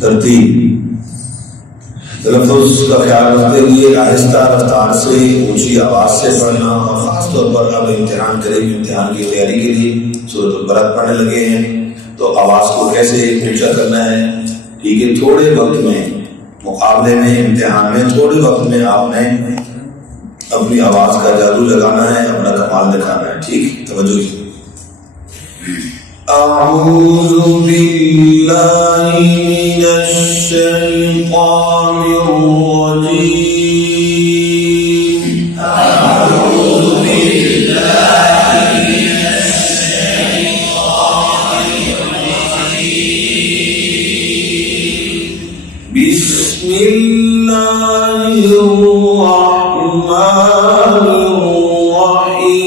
तरतीब तलफ़्फ़ुज़ का ख्याल रखते हुए आहिस्ता रफ्तार से ऊंची आवाज से पढ़ना, और खासतौर पर अब इम्तिहान करेंगे, इम्तिहान की तैयारी के लिए सूरह बलद पढ़ने लगे हैं तो आवाज को कैसे ऊंचा करना है। ठीक है, थोड़े वक्त में मुकाबले में, इम्तिहान में थोड़े वक्त में आपने अपनी आवाज का जादू लगाना है, अपना कमाल दिखाना है। ठीक, तवज्जो कीजिए। अऊज़ु बिल्लाहि मिनश शैतानिर रजीम। अऊज़ु बिल्लाहि मिनश शैतानिर रजीम। बिस्मिल्लाहिर रहमानिर रहीम।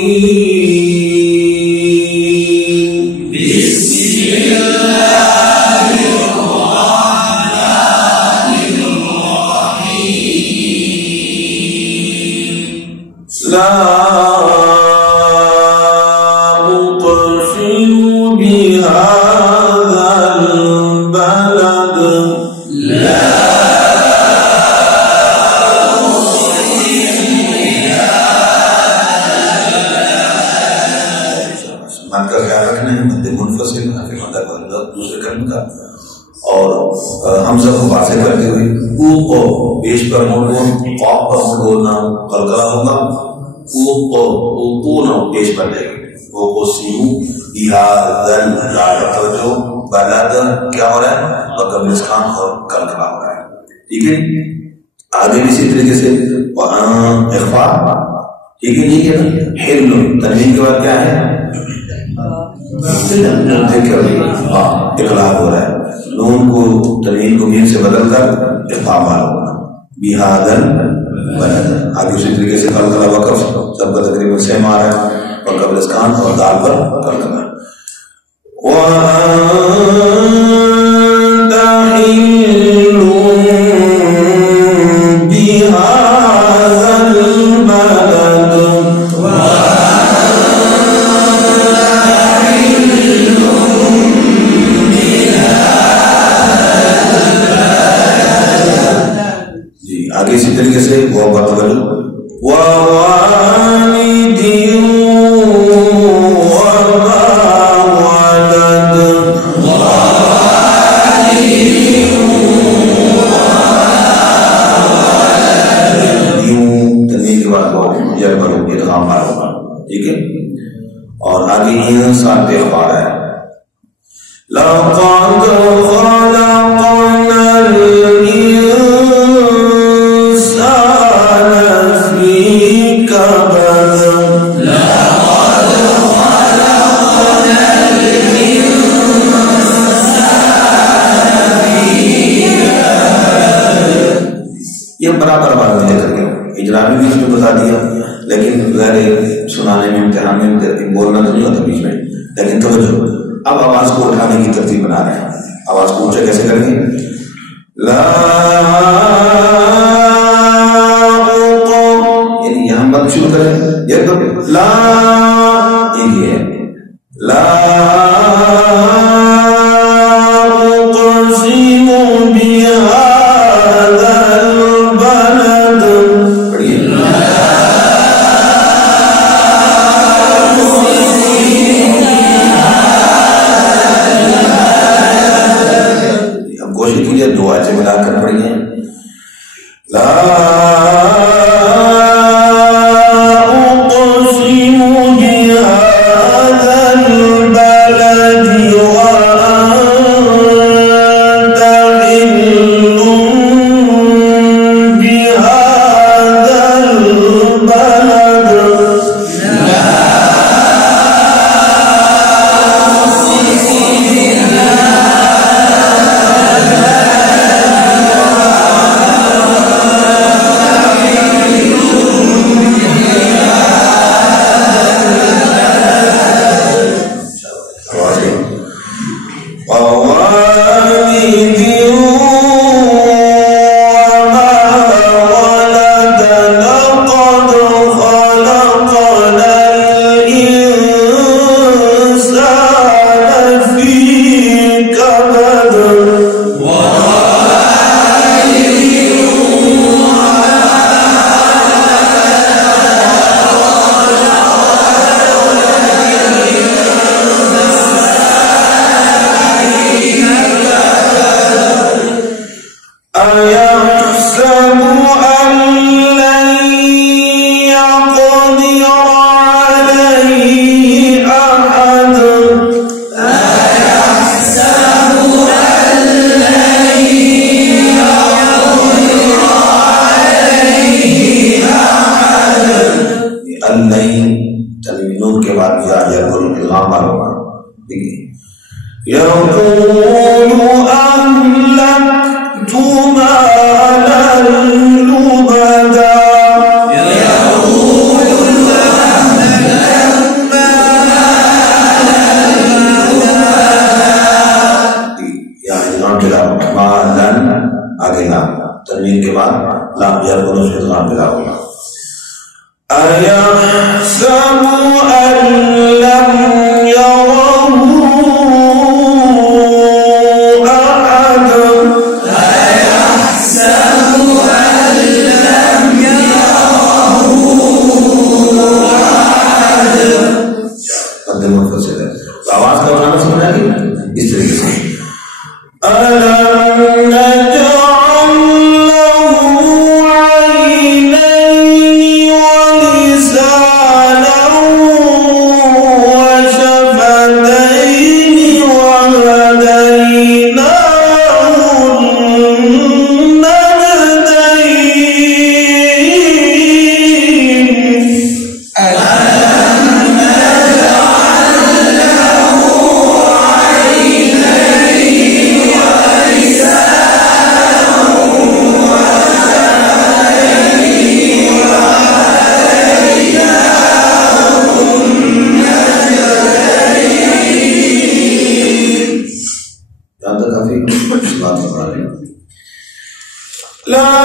لا أقسم بهذا البلد لا أقسم بهذا البلد। मद का ख्याल रखना है, मद मुनफसिल मदा का दूसरे कर्म का, और हमज़ा को वाज़े करते हुए ऊ को पेश पर मोड़ कॉफ पर मोड़ बोलना कलकला होगा। पेश पर वो को सीऊ जो बलद क्या हो रहा है, कब्रिस्तान और कलकला हो रहा है। ठीक है, आगे भी इसी तरीके से इख्फा। ठीक है, ठीक है ना। हिल्म तनवीन के बाद क्या है, इकलाब हो रहा है। नून को तनवीन को मीम से बदल कर इख्फा होना। बिहादल बलद, आगे उसी तरीके से कलकला वक़फ़ सबका तकरीबन सेम आ रहा है, और कब्रिस्तान और दाल पर कलकला। आगे इसी तरीके से वो बतवल ठीक है, और आगे ये साथ अखबार है ये बराबर बात लेकर के इजरा भी बीच में बता दिया, लेकिन सुनाने में इम्तिहान में बोलना तो नहीं होता बीच में। लेकिन तवज्जो, अब आवाज को उठाने की तरतीब बना रहे हैं। आवाज को ऊंचा कैसे करेंगे, ला यानी यहां बात शुरू करें, ये तो ला ये ला दो आयतें मिलाकर पढ़िए। ला उक़सिमु बिहाज़ल बलदि व अंत हिल्लुम बिहाज़ल बलद। Wow. يقول أهلكت مالا لبدا तनवीन के बाद लाम जार को नस्ब इदगाम मिला होगा। अयहसबु अन लम यरहु अहद अयहसबु अन लम यरहु अहद। मध्य मुफस्सिल है, तो आवाज का बनाना समझ आ गई इस तरीके से। لا